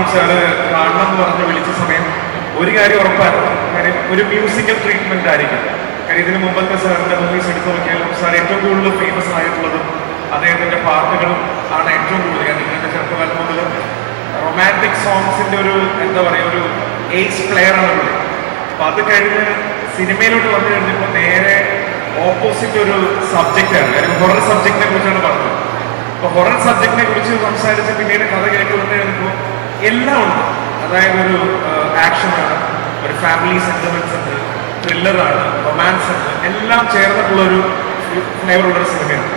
ആദ്യം സാറ് കാണണം എന്ന് പറഞ്ഞ് വിളിച്ച സമയം ഒരു കാര്യം ഉറപ്പായിരുന്നു. കാര്യം ഒരു മ്യൂസിക്കൽ ട്രീറ്റ്മെന്റ് ആയിരിക്കും. കാര്യം ഇതിന് മുമ്പത്തെ സാറിന്റെ മൂവീസ് എടുത്തു നോക്കിയാലും സാർ ഏറ്റവും കൂടുതൽ ഫേമസ് ആയിട്ടുള്ളതും അദ്ദേഹത്തിന്റെ പാട്ടുകളും ആണ് ഏറ്റവും കൂടുതൽ. കാരണം ഇന്നത്തെ ചെറുപ്പകാലം മുതൽ റൊമാൻറ്റിക് സോങ്സിന്റെ ഒരു എന്താ പറയുക ഒരു ഏജ് പ്ലെയർ ആണ്. അപ്പൊ അത് കഴിഞ്ഞ് സിനിമയിലോട്ട് വന്നു കഴിഞ്ഞപ്പോൾ നേരെ ഓപ്പോസിറ്റ് ഒരു സബ്ജക്റ്റാണ്. കാര്യം ഹൊറർ സബ്ജക്റ്റിനെ കുറിച്ചാണ് പറഞ്ഞത്. അപ്പൊ ഹൊറർ സബ്ജക്റ്റിനെ കുറിച്ച് സംസാരിച്ച് പിന്നീട് കഥ കേട്ട് വന്നു കഴിഞ്ഞപ്പോൾ എല്ലാം ഉണ്ട്. അതായത് ഒരു ആക്ഷനാണ്, ഒരു ഫാമിലി സെന്റിമെന്റ്സ് ഉണ്ട്, ത്രില്ലറാണ്, റൊമാൻസ് ഉണ്ട്, എല്ലാം ചേർന്നിട്ടുള്ള ഒരു ഫ്ലേവറുള്ള ഒരു സിനിമയാണ്.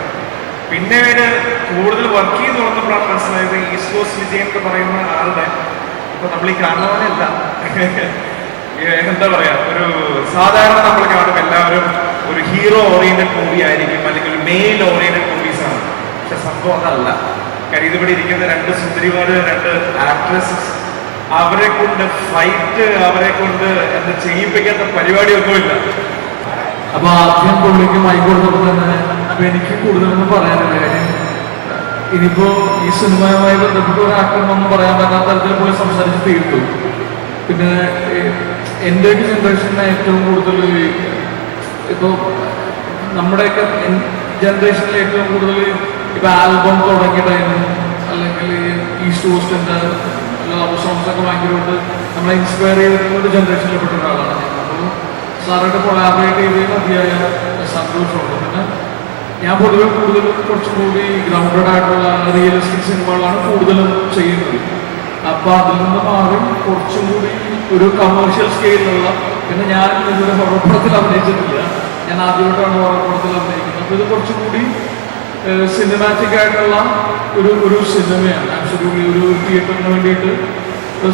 പിന്നീട് കൂടുതൽ വർക്ക് ചെയ്ത് വന്നപ്പോഴാണ് മനസ്സിലായത് ഈസ്റ്റ് കോസ്റ്റ് വിജയൻ എന്ന് പറയുന്ന ആളുടെ ഇപ്പൊ നമ്മൾ ഈ കാണുന്ന പോലെയല്ല. എന്താ പറയാ, ഒരു സാധാരണ നമ്മൾ കാണും എല്ലാവരും ഒരു ഹീറോ ഓറിയന്റഡ് മൂവി ആയിരിക്കും, അല്ലെങ്കിൽ ഒരു മെയിൽ ഓറിയന്റഡ് മൂവീസ് ആണ്. പക്ഷെ സംഭവം അതല്ല. കാര്യം ഇതിവിടെ ഇരിക്കുന്ന രണ്ട് സുന്ദരിമാര്, രണ്ട് ആക്ട്രസസ്, അവരെ കൊണ്ട് ഫൈറ്റ്, അവരെ കൊണ്ട് എന്താ ചെയ്യിപ്പിക്കാത്ത പരിപാടിയൊന്നുമില്ല. അപ്പൊ ആദ്യം പുള്ളിക്ക് മൈക്ക് കൊടുത്തപ്പോൾ തന്നെ അപ്പൊ എനിക്ക് കൂടുതലൊന്നും പറയാനില്ല. കാര്യം ഇനിയിപ്പോ ഈ സിനിമയുമായി ബന്ധപ്പെട്ട് ഒരു ആക്ടറിനൊന്നും പറയാൻ പറ്റാത്ത തരത്തിൽ പുള്ളി സംസാരിച്ച് തീർത്തു. പിന്നെ എൻ്റെ ഒരു ജനറേഷനിൽ ഏറ്റവും കൂടുതൽ ഇപ്പൊ നമ്മുടെയൊക്കെ ജനറേഷനിൽ ഏറ്റവും കൂടുതൽ ഇപ്പൊ ആൽബം തുടങ്ങിയ ടൈമും അല്ലെങ്കിൽ ഈസ്റ്റ് കോസ്റ്റിന്റെ ലവ് സോങ്സ് ഒക്കെ ഭയങ്കരമായിട്ട് നമ്മളെ ഇൻസ്പയർ ചെയ്തിട്ടുള്ള ഒരു ജനറേഷനിൽപ്പെട്ട ഒരാളാണ് ഞാൻ. അപ്പോൾ സാറായിട്ട് കൊളാബറേറ്റ് ചെയ്തതിന് അതിയായ സന്തോഷമുണ്ട്. പിന്നെ ഞാൻ പൊതുവെ കൂടുതലും കുറച്ചും കൂടി ഗ്രൗണ്ടഡ് ആയിട്ടുള്ള റിയലിസ്റ്റിക് സിനിമകളാണ് കൂടുതലും ചെയ്യുന്നത്. അപ്പൊ അതിൽ നിന്ന് മാറി കുറച്ചും കൂടി ഒരു കമേഴ്ഷ്യൽ സ്കെയിലുള്ള, പിന്നെ ഞാൻ ഇതൊരു ഹൊറർ പടത്തിൽ അഭിനയിച്ചിട്ടില്ല, ഞാൻ ആദ്യമായിട്ടാണ് ഹൊറർ പടത്തിൽ അഭിനയിക്കുന്നത്. അപ്പൊ ഇത് കുറച്ചും കൂടി സിനിമാറ്റിക് ആയിട്ടുള്ള ഒരു സിനിമയാണ്. ആക്ച്വലി ഒരു തിയേറ്ററിന് വേണ്ടിയിട്ട്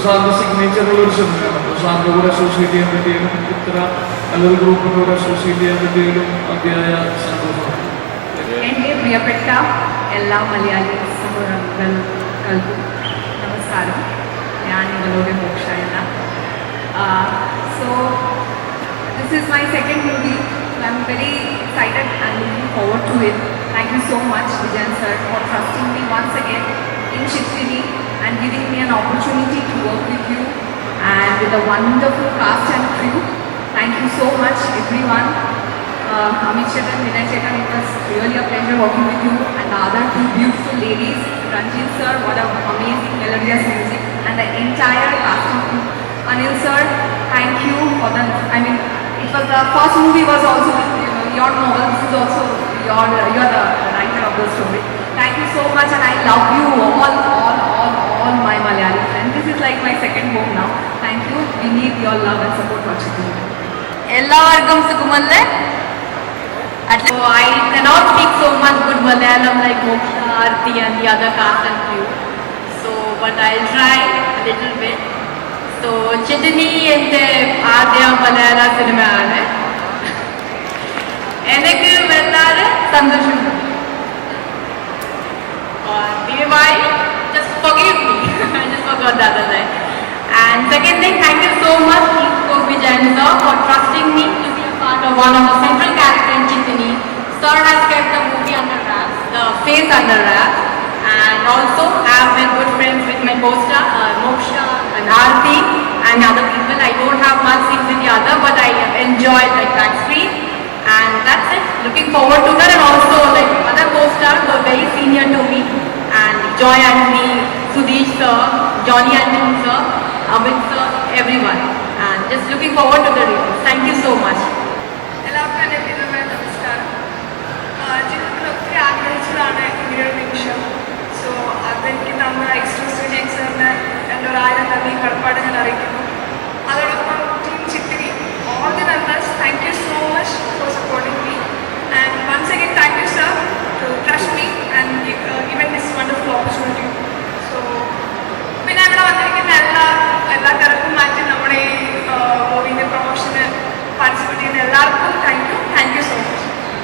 സാറിന്റെ സിഗ്നേച്ചറുള്ള ഒരു സിനിമയാണ്. അപ്പോൾ സാറിൻ്റെ കൂടെ അസോസിയേറ്റ് ചെയ്യാൻ പറ്റിയാലും ഇത്ര നല്ലൊരു ഗ്രൂപ്പിൻ്റെ കൂടെ അസോസിയേറ്റ് ചെയ്യാൻ പറ്റിയാലും അതിയായ സന്തോഷമാണ്. എൻ്റെ പ്രിയപ്പെട്ട എല്ലാ മലയാളി സഹോദരങ്ങൾക്കും നമസ്കാരം. ഞാൻ നിങ്ങളുടെ മോക്ഷയന. So this is my second movie. I'm very excited and looking forward to it. Thank you so much, Vijayan sir, for trusting me once again in Chitrini and giving me an opportunity to work with you and with a wonderful cast and crew. Thank you so much, everyone. Amit Chetan, Vinay Chetan, it was really a pleasure working with you, and the other two beautiful ladies, Ranjit sir, what an amazing melodious music, and the entire casting crew. Anil sir, thank you for the, it was the first movie was also your novel, this is also you're the writer of the story. Thank you so much, and I love you all my Malayali friends. This is like my second home now. Thank you. We need your love and support for Chitrini. എല്ലാവർക്കും സുഖമല്ലേ? So I cannot speak so much good Malayalam like Moksha, Aarti and the other cast and crew. So, but I'll try a little bit. So, Chitrini എൻ്റെ ആദ്യ മലയാള സിനിമയാണ്. എനിക്ക് വളരെ സന്തോഷമുണ്ട്. ദയവായി just forgive me. I just forgot the other line. And second thing, thank you so much Vijayan sir for trusting me to be a part of one of the central characters in Chitrini. Sir has kept the movie under wraps, the face under wraps, and also I have been good friends with my co-star Moksha and Aarti and other people. I don't have much scenes with the other, but I enjoyed like that screen, and that's it. Looking forward to that, and also like other co-stars were very senior to me, and Joy Anthony, Sudesh sir, Johnny Anthony sir, Amit sir, everyone. And just looking forward to the reviews. Thank you so much. എല്ലാവർക്കും എൻ്റെ വിധമായ നമസ്കാരം. ജീവിതത്തിൽ ഒത്തിരി ആഗ്രഹിച്ചതാണ് ഇങ്ങനെയൊരു നിമിഷം. So അതെനിക്ക് തന്ന എക്സ്ക്യൂസ് വിജയൻ സാറിന് എൻ്റെ 1000 നന്ദി കടപ്പാട് ഞാൻ അറിയിക്കുന്നു.